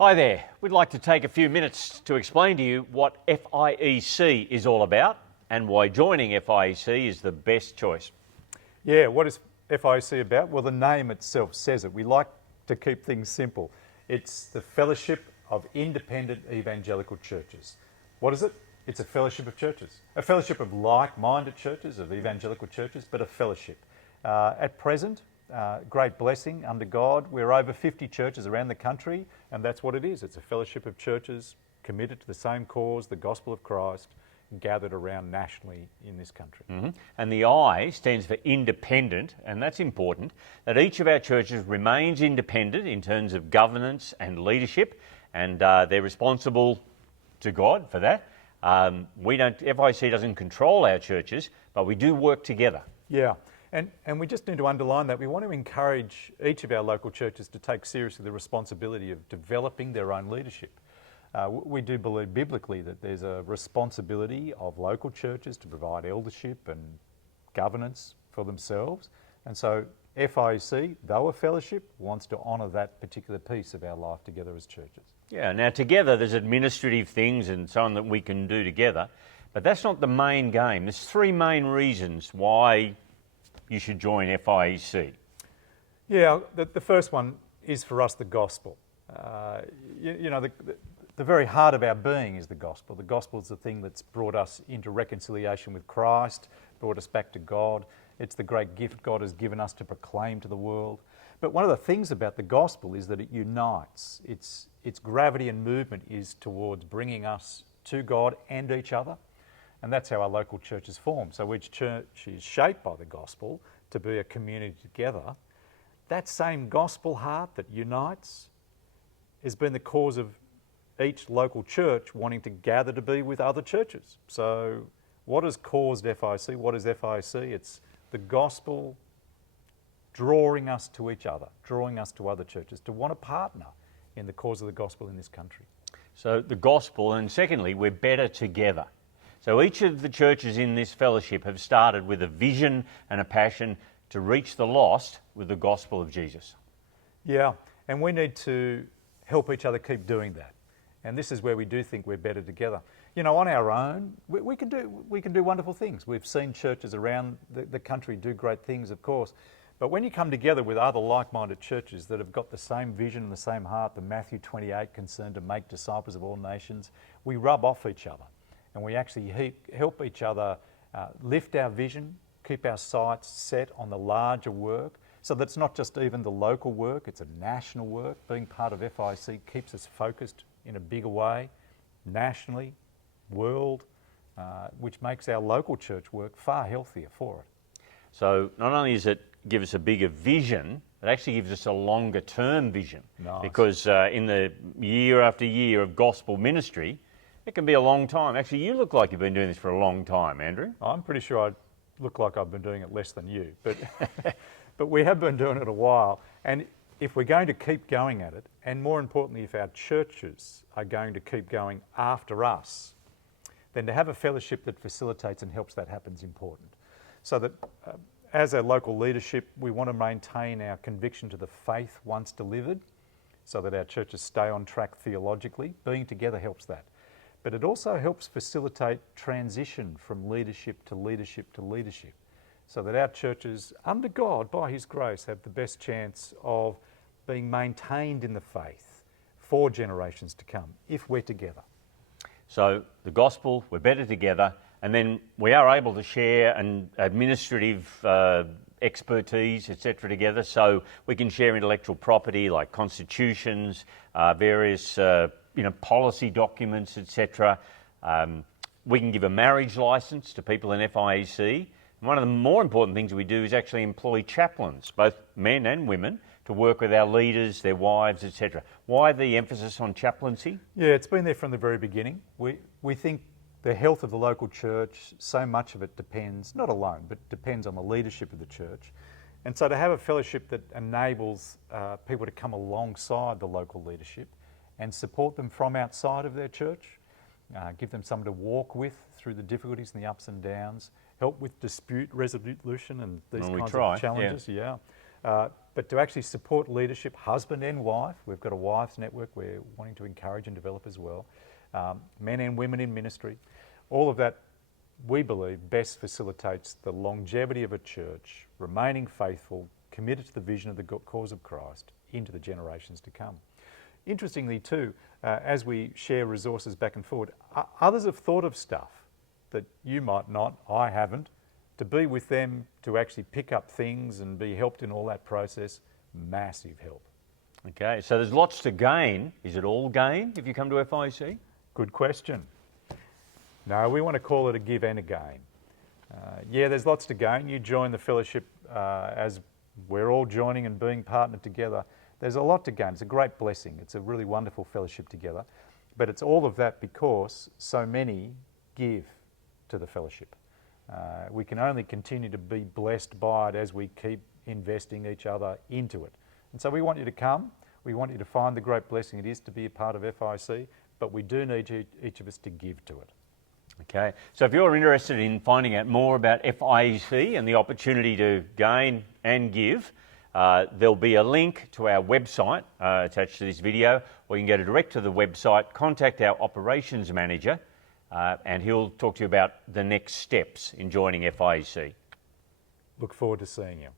Hi there. We'd like to take a few minutes to explain to you what FIEC is all about and why joining FIEC is the best choice. Yeah, what is FIEC about? Well, the name itself says it. We like to keep things simple. It's the Fellowship of Independent Evangelical Churches. What is it? It's a fellowship of churches. A fellowship of like-minded churches, of evangelical churches, but a fellowship. At present, great blessing under God. We're over 50 churches around the country, and that's what it is. It's a fellowship of churches committed to the same cause, the gospel of Christ, gathered around nationally in this country. And the I stands for independent, and that's important, that each of our churches remains independent in terms of governance and leadership, and they're responsible to God for that. FIEC doesn't control our churches, but we do work together. Yeah, and we just need to underline that we want to encourage each of our local churches to take seriously the responsibility of developing their own leadership. We do believe biblically that there's a responsibility of local churches to provide eldership and governance for themselves. And so FIEC, though a fellowship, wants to honour that particular piece of our life together as churches. Yeah, now together there's administrative things and so on that we can do together, but that's not the main game. There's three main reasons why you should join FIEC. Yeah, the first one is for us the gospel. The very heart of our being is the gospel. The gospel is the thing that's brought us into reconciliation with Christ, brought us back to God. It's the great gift God has given us to proclaim to the world. But one of the things about the gospel is that it unites. Its gravity and movement is towards bringing us to God and each other. And that's how our local churches form. So each church is shaped by the gospel to be a community together. That same gospel heart that unites has been the cause of each local church wanting to gather to be with other churches. So what has caused FIEC? What is FIEC? It's the gospel drawing us to each other, drawing us to other churches, to want to partner in the cause of the gospel in this country. So the gospel, and secondly, we're better together. So each of the churches in this fellowship have started with a vision and a passion to reach the lost with the gospel of Jesus. Yeah, and we need to help each other keep doing that. And this is where we do think we're better together. You know, on our own, we can do wonderful things. We've seen churches around the country do great things, of course. But when you come together with other like-minded churches that have got the same vision and the same heart, the Matthew 28 concern to make disciples of all nations, we rub off each other. And we actually help each other lift our vision, keep our sights set on the larger work, so that it's not just even the local work, it's a national work. Being part of FIEC keeps us focused in a bigger way, nationally, world, which makes our local church work far healthier for it. So not only does it give us a bigger vision, it actually gives us a longer term vision. Nice. Because in the year after year of gospel ministry, it can be a long time. Actually, you look like you've been doing this for a long time, Andrew. I'm pretty sure I look like I've been doing it less than you, but but we have been doing it a while. And if we're going to keep going at it, and more importantly, if our churches are going to keep going after us, then to have a fellowship that facilitates and helps that happen is important. So that as a local leadership, we want to maintain our conviction to the faith once delivered, so that our churches stay on track theologically. Being together helps that. But it also helps facilitate transition from leadership to leadership to leadership, so that our churches, under God, by His grace, have the best chance of being maintained in the faith for generations to come, if we're together. So the gospel, we're better together, and then we are able to share an administrative expertise, etc. together, so we can share intellectual property like constitutions, various policy documents, etc. We can give a marriage licence to people in FIEC. And one of the more important things we do is actually employ chaplains, both men and women, to work with our leaders, their wives, etc. Why the emphasis on chaplaincy? Yeah, it's been there from the very beginning. We think the health of the local church, so much of it depends, not alone, but depends on the leadership of the church. And so to have a fellowship that enables people to come alongside the local leadership and support them from outside of their church, give them someone to walk with through the difficulties and the ups and downs, help with dispute resolution and these kinds of challenges. Yeah. but to actually support leadership, husband and wife. We've got a wives network we're wanting to encourage and develop as well. Men and women in ministry. All of that, we believe, best facilitates the longevity of a church, remaining faithful, committed to the vision of the cause of Christ into the generations to come. Interestingly too, as we share resources back and forward, others have thought of stuff that you might not, I haven't, to be with them, to actually pick up things and be helped in all that process. Massive help. Okay, so there's lots to gain. Is it all gain if you come to FIEC? Good question. No, we want to call it a give and a gain. Yeah, there's lots to gain. You join the fellowship as we're all joining and being partnered together. There's a lot to gain. It's a great blessing. It's a really wonderful fellowship together. But it's all of that because so many give to the fellowship. We can only continue to be blessed by it as we keep investing each other into it. And so we want you to come. We want you to find the great blessing it is to be a part of FIEC, but we do need each of us to give to it. Okay, so if you're interested in finding out more about FIEC and the opportunity to gain and give, there'll be a link to our website attached to this video, or you can go direct to the website, contact our operations manager, and he'll talk to you about the next steps in joining FIEC. Look forward to seeing you.